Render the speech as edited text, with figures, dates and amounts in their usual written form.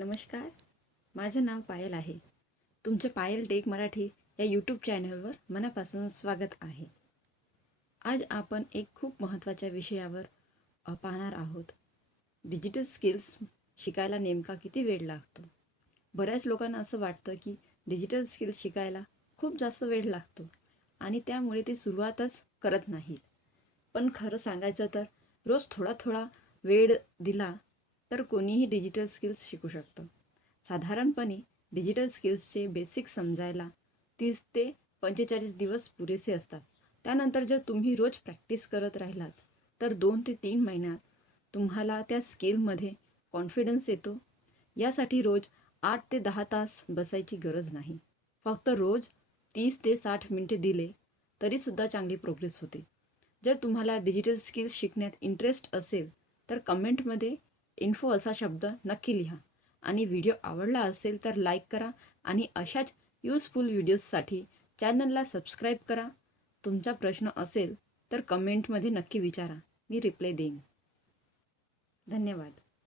नमस्कार, माझं नाव पायल आहे. तुमचं पायल टेक मराठी या यूट्यूब चॅनलवर मनापासून स्वागत आहे. आज आपण एक खूप महत्त्वाच्या विषयावर पाहणार आहोत. डिजिटल स्किल्स शिकायला नेमका किती वेळ लागतो? बऱ्याच लोकांना असं वाटतं की डिजिटल स्किल्स शिकायला खूप जास्त वेळ लागतो आणि त्यामुळे ते सुरुवातच करत नाहीत. पण खरं सांगायचं तर रोज थोडा थोडा वेळ दिला तर कोणीही डिजिटल स्किल्स शिकू शकतं. साधारणपणे डिजिटल स्किल्सचे बेसिक समजायला 30 ते 45 दिवस पुरेसे असतात. त्यानंतर जर तुम्ही रोज प्रॅक्टिस करत राहिलात तर 2 ते 3 महिन्यात तुम्हाला त्या स्किलमध्ये कॉन्फिडन्स येतो. यासाठी रोज 8 ते 10 तास बसायची गरज नाही. फक्त रोज 30 ते 60 मिनिटे दिले तरीसुद्धा चांगली प्रोग्रेस होते. जर तुम्हाला डिजिटल स्किल्स शिकण्यात इंटरेस्ट असेल तर कमेंटमध्ये इन्फो असा शब्द नक्की लिहा आणि व्हिडिओ आवडला असेल तर लाईक करा आणि अशाच यूजफुल व्हिडिओजसाठी चॅनलला सबस्क्राईब करा. तुमचा प्रश्न असेल तर कमेंटमध्ये नक्की विचारा, मी रिप्लाय देईन. धन्यवाद.